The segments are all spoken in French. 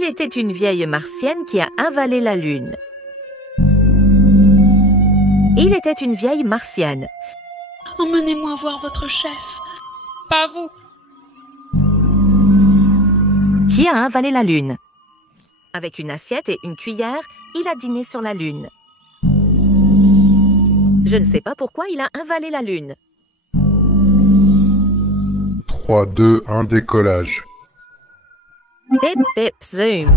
Il était une vieille martienne qui a avalé la lune. Il était une vieille martienne. Emmenez-moi voir votre chef. Pas vous. Qui a avalé la lune. Avec une assiette et une cuillère, il a dîné sur la lune. Je ne sais pas pourquoi il a avalé la lune. 3, 2, 1, décollage. Bip, bip, zoom.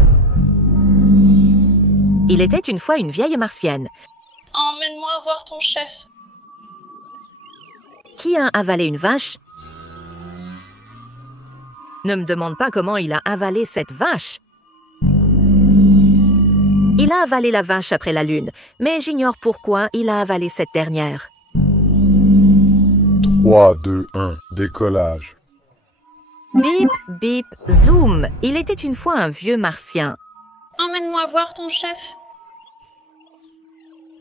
Il était une fois une vieille martienne. Emmène-moi voir ton chef. Qui a avalé une vache? Ne me demande pas comment il a avalé cette vache. Il a avalé la vache après la lune, mais j'ignore pourquoi il a avalé cette dernière. 3, 2, 1, décollage. Bip, bip, zoom. Il était une fois un vieux martien. Emmène-moi voir ton chef.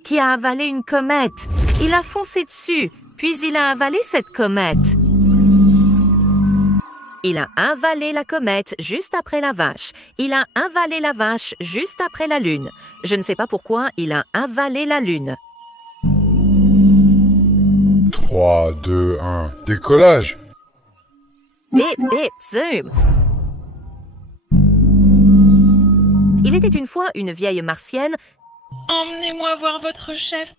Qui a avalé une comète. Il a foncé dessus, puis il a avalé cette comète. Il a avalé la comète juste après la vache. Il a avalé la vache juste après la lune. Je ne sais pas pourquoi il a avalé la lune. 3, 2, 1, décollage. Bip, bip, zoom. Il était une fois une vieille martienne. Emmenez-moi voir votre chef.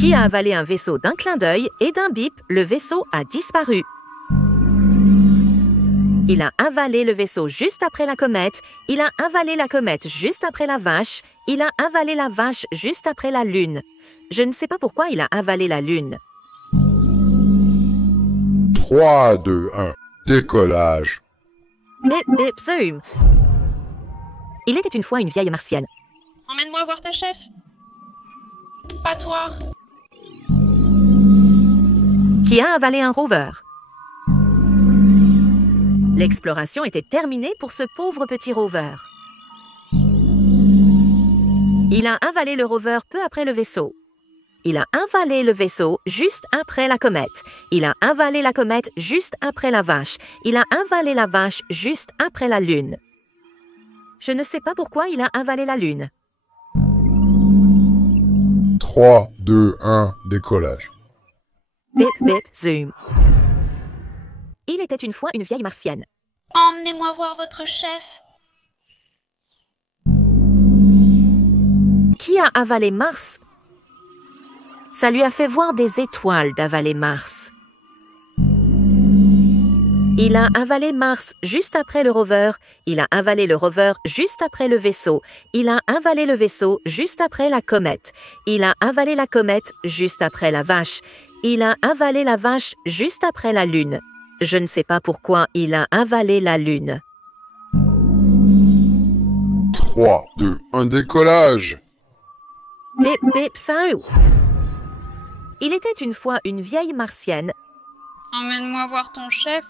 Qui a avalé un vaisseau d'un clin d'œil et d'un bip, le vaisseau a disparu. Il a avalé le vaisseau juste après la comète. Il a avalé la comète juste après la vache. Il a avalé la vache juste après la lune. Je ne sais pas pourquoi il a avalé la lune. 3, 2, 1, décollage. Bip, bip, zoom. Il était une fois une vieille martienne. Emmène-moi voir ta chef. Pas toi. Qui a avalé un rover. L'exploration était terminée pour ce pauvre petit rover. Il a avalé le rover peu après le vaisseau. Il a avalé le vaisseau juste après la comète. Il a avalé la comète juste après la vache. Il a avalé la vache juste après la lune. Je ne sais pas pourquoi il a avalé la lune. 3, 2, 1, décollage. Bip, bip, zoom. Il était une fois une vieille martienne. Emmenez-moi voir votre chef. Qui a avalé Mars? Ça lui a fait voir des étoiles d'avaler Mars. Il a avalé Mars juste après le rover. Il a avalé le rover juste après le vaisseau. Il a avalé le vaisseau juste après la comète. Il a avalé la comète juste après la vache. Il a avalé la vache juste après la lune. Je ne sais pas pourquoi il a avalé la lune. 3, 2, 1, décollage. Bip, bip, sao. Il était une fois une vieille martienne. Emmène-moi voir ton chef.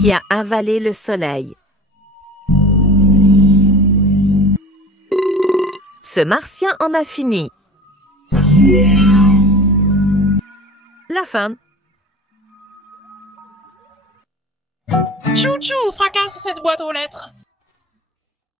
Qui a avalé le soleil. Ce martien en a fini. La fin. Chou-chou, fracasse cette boîte aux lettres.